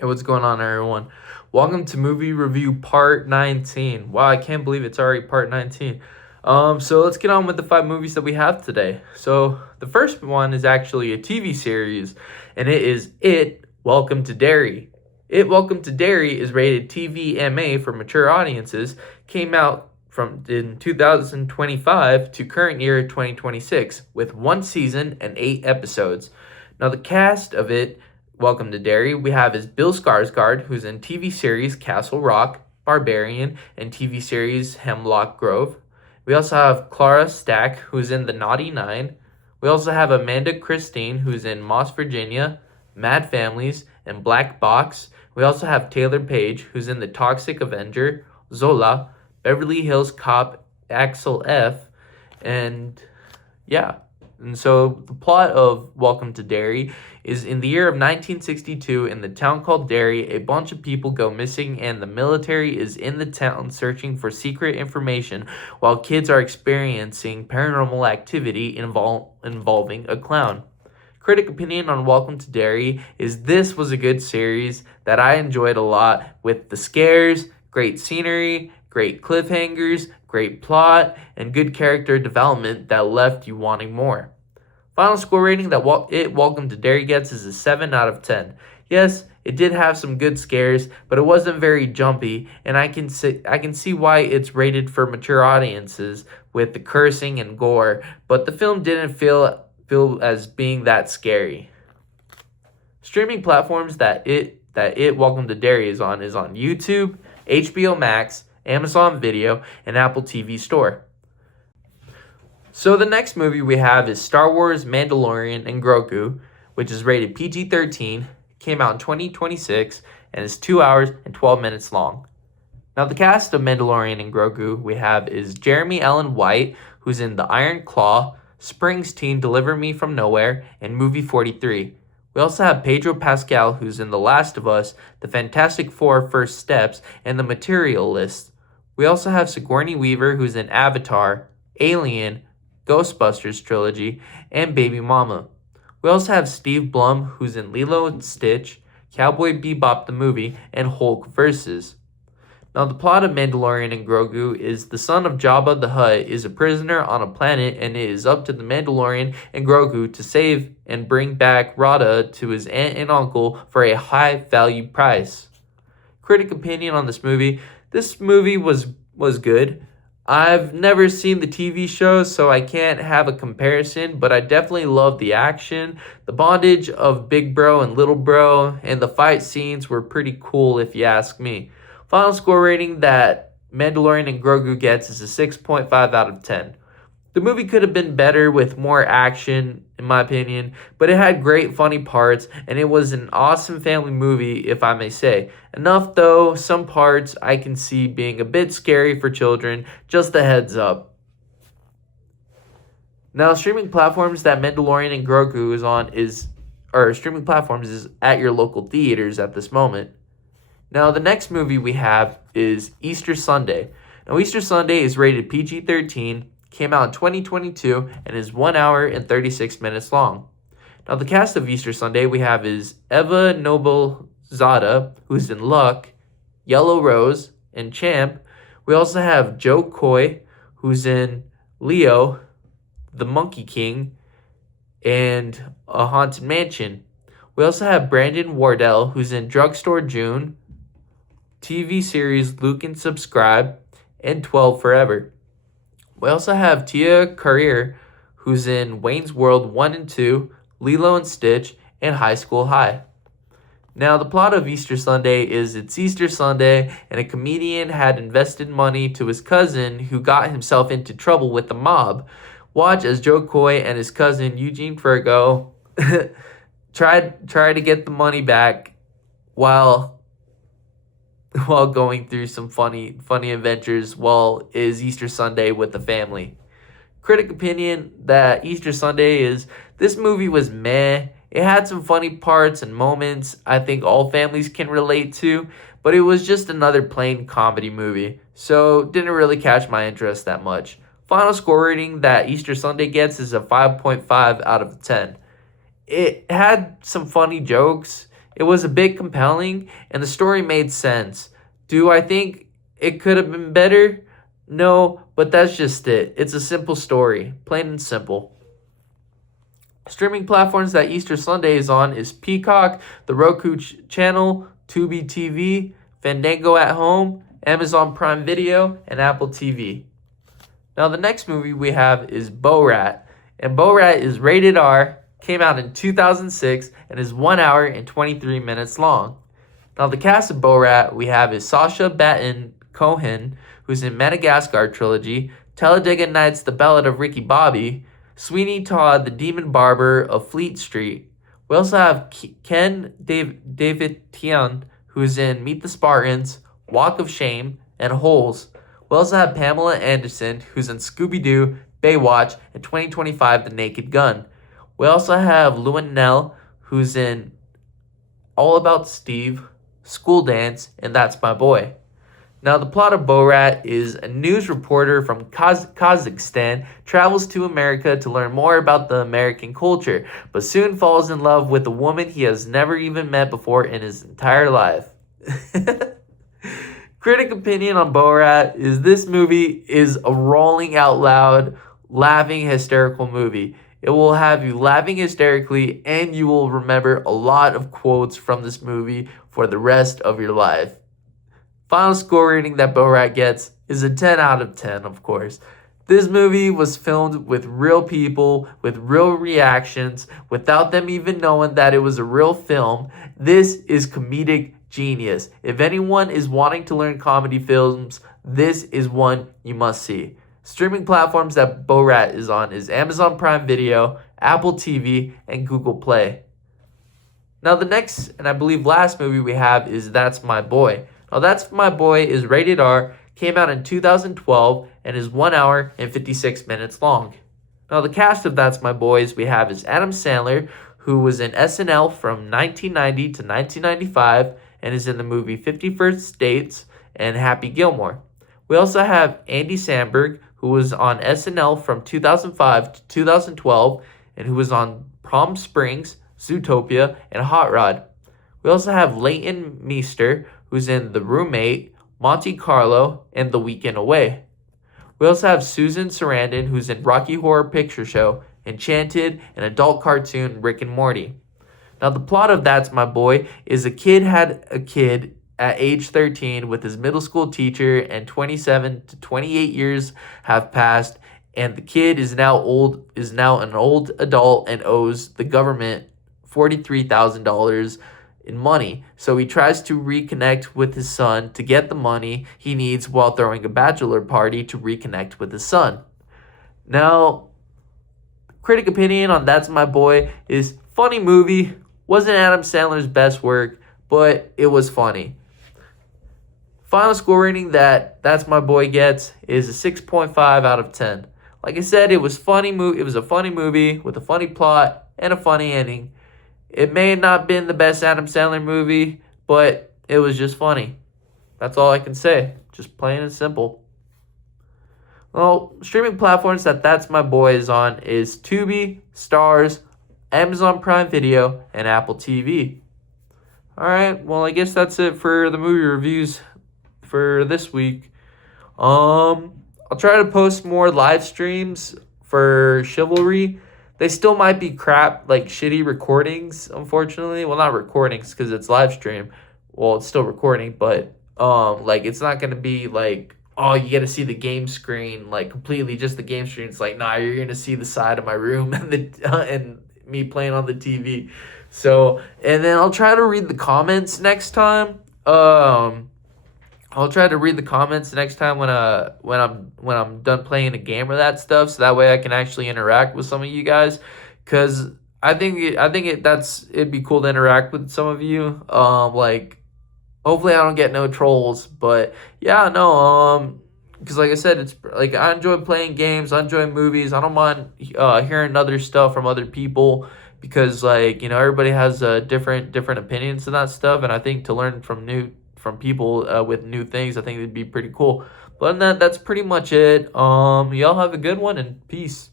Hey, what's going on, everyone? Welcome to movie review part 19. Wow, I can't believe it's already part 19. So let's get on with the 5 movies that we have today. So the first one is actually a TV series, and it is Welcome to Derry. Welcome to Derry is rated TVMA for mature audiences. Came out from in 2025 to current year 2026 with 1 season and 8 episodes. Now the cast of Welcome to Derry, we have is Bill Skarsgård, who's in TV series Castle Rock, Barbarian, and TV series Hemlock Grove. We also have Clara Stack, who's in The Naughty Nine. We also have Amanda Christine, who's in Moss, Virginia, Mad Families, and Black Box. We also have Taylor Page, who's in The Toxic Avenger, Zola, Beverly Hills Cop, Axel F, and yeah. And so the plot of Welcome to Derry is in the year of 1962 in the town called Derry, a bunch of people go missing and the military is in the town searching for secret information while kids are experiencing paranormal activity involving a clown. Critic opinion on Welcome to Derry is this was a good series that I enjoyed a lot with the scares, great scenery, great cliffhangers, great plot, and good character development that left you wanting more. Final score rating that Welcome to Derry gets is a 7 out of 10. Yes, it did have some good scares, but it wasn't very jumpy, and I can see why it's rated for mature audiences with the cursing and gore, but the film didn't feel as being that scary. Streaming platforms that Welcome to Derry is on YouTube, HBO Max, Amazon Video, and Apple TV Store. So the next movie we have is Star Wars, Mandalorian, and Grogu, which is rated PG-13, came out in 2026, and is 2 hours and 12 minutes long. Now the cast of Mandalorian and Grogu we have is Jeremy Allen White, who's in The Iron Claw, Springsteen, Deliver Me From Nowhere, and Movie 43. We also have Pedro Pascal, who's in The Last of Us, The Fantastic Four: First Steps, and The Materialist. We also have Sigourney Weaver, who's in Avatar, Alien, Ghostbusters trilogy, and Baby Mama. We also have Steve Blum, who's in Lilo and Stitch, Cowboy Bebop the movie, and Hulk vs. Now the plot of Mandalorian and Grogu is the son of Jabba the Hutt is a prisoner on a planet, and it is up to the Mandalorian and Grogu to save and bring back Rada to his aunt and uncle for a high value price. Critic opinion on this movie was good. I've never seen the TV show, so I can't have a comparison, but I definitely love the action. The bondage of Big Bro and Little Bro, and the fight scenes were pretty cool if you ask me. Final score rating that Mandalorian and Grogu gets is a 6.5 out of 10. The movie could have been better with more action, in my opinion, but it had great funny parts, and it was an awesome family movie, if I may say. Enough though, some parts I can see being a bit scary for children, just a heads up. Now, streaming platforms that Mandalorian and Grogu is on is at your local theaters at this moment. Now, the next movie we have is Easter Sunday. Now, Easter Sunday is rated PG-13, came out in 2022, and is 1 hour and 36 minutes long. Now, the cast of Easter Sunday we have is Eva Noblezada, who's in Luck, Yellow Rose, and Champ. We also have Joe Coy, who's in Leo, The Monkey King, and A Haunted Mansion. We also have Brandon Wardell, who's in Drugstore June, TV series Luke and Subscribe, and 12 Forever. We also have Tia Carrere, who's in Wayne's World 1 and 2, Lilo and Stitch, and High School High. Now, the plot of Easter Sunday is it's Easter Sunday, and a comedian had invested money to his cousin who got himself into trouble with the mob. Watch as Joe Coy and his cousin Eugene Fergo try to get the money back while going through some funny adventures while is Easter Sunday with the family. Critic opinion that Easter Sunday is this movie was meh. It had some funny parts and moments I think all families can relate to, but it was just another plain comedy movie, so didn't really catch my interest that much. Final score rating that Easter Sunday gets is a 5.5 out of 10. It had some funny jokes. It was a bit compelling, and the story made sense. Do I think it could have been better? No, but that's just it. It's a simple story, plain and simple. Streaming platforms that Easter Sunday is on is Peacock, the Roku channel, Tubi TV, Fandango at Home, Amazon Prime Video, and Apple TV. Now the next movie we have is Borat, and Borat is rated R, came out in 2006, and is 1 hour and 23 minutes long. Now the cast of Borat we have is Sacha Baron Cohen, who's in Madagascar trilogy, Talladega Nights, The Ballad of Ricky Bobby, Sweeney Todd, the Demon Barber of Fleet Street. We also have Ken David-Tian, who is in Meet the Spartans, Walk of Shame, and Holes. We also have Pamela Anderson, who's in Scooby-Doo, Baywatch, and 2025 The Naked Gun. We also have Lewin Nell, who's in All About Steve, School Dance, and That's My Boy. Now, the plot of Borat is a news reporter from Kazakhstan travels to America to learn more about the American culture, but soon falls in love with a woman he has never even met before in his entire life. Critic opinion on Borat is this movie is a rolling out loud, laughing, hysterical movie. It will have you laughing hysterically, and you will remember a lot of quotes from this movie for the rest of your life. Final score rating that Borat gets is a 10 out of 10, of course. This movie was filmed with real people, with real reactions, without them even knowing that it was a real film. This is comedic genius. If anyone is wanting to learn comedy films, this is one you must see. Streaming platforms that Borat is on is Amazon Prime Video, Apple TV, and Google Play. Now the next, and I believe last movie we have is That's My Boy. Now, That's My Boy is rated R, came out in 2012, and is 1 hour and 56 minutes long. Now, the cast of That's My Boys we have is Adam Sandler, who was in SNL from 1990 to 1995, and is in the movie 50 First Dates and Happy Gilmore. We also have Andy Samberg, who was on SNL from 2005 to 2012, and who was on Palm Springs, Zootopia, and Hot Rod. We also have Leighton Meester, who's in The Roommate, Monte Carlo, and The Weekend Away. We also have Susan Sarandon, who's in Rocky Horror Picture Show, Enchanted, and adult cartoon Rick and Morty. Now, the plot of That's My Boy is a kid had a kid at age 13 with his middle school teacher, and 27 to 28 years have passed, and the kid is now an old adult and owes the government $43,000 in money. So he tries to reconnect with his son to get the money he needs while throwing a bachelor party to reconnect with his son. Now, critic opinion on That's My Boy is funny movie. Wasn't Adam Sandler's best work, but it was funny. Final score rating that That's My Boy gets is a 6.5 out of 10. Like I said, it was funny. It was a funny movie with a funny plot and a funny ending. It may have not been the best Adam Sandler movie, but it was just funny. That's all I can say. Just plain and simple. Well, streaming platforms that That's My Boy is on is Tubi, Stars, Amazon Prime Video, and Apple TV. Alright, well, I guess that's it for the movie reviews for this week. I'll try to post more live streams for Chivalry. They still might be crap, like shitty recordings, unfortunately. Well, not recordings because it's live stream. Well, it's still recording, but like it's not gonna be like, oh, you get to see the game screen, like completely just the game screen. It's like, nah, you're gonna see the side of my room and and me playing on the TV. So, and then I'll try to read the comments next time. I'll try to read the comments next time when I'm done playing a game or that stuff, so that way I can actually interact with some of you guys, cause I think it'd be cool to interact with some of you. Like hopefully I don't get no trolls, but yeah, no, cause like I said, it's like I enjoy playing games, I enjoy movies. I don't mind hearing other stuff from other people, because like, you know, everybody has different opinions and that stuff, and I think to learn from people with new things, I think it'd be pretty cool. But other than that, that's pretty much it. Y'all have a good one, and peace.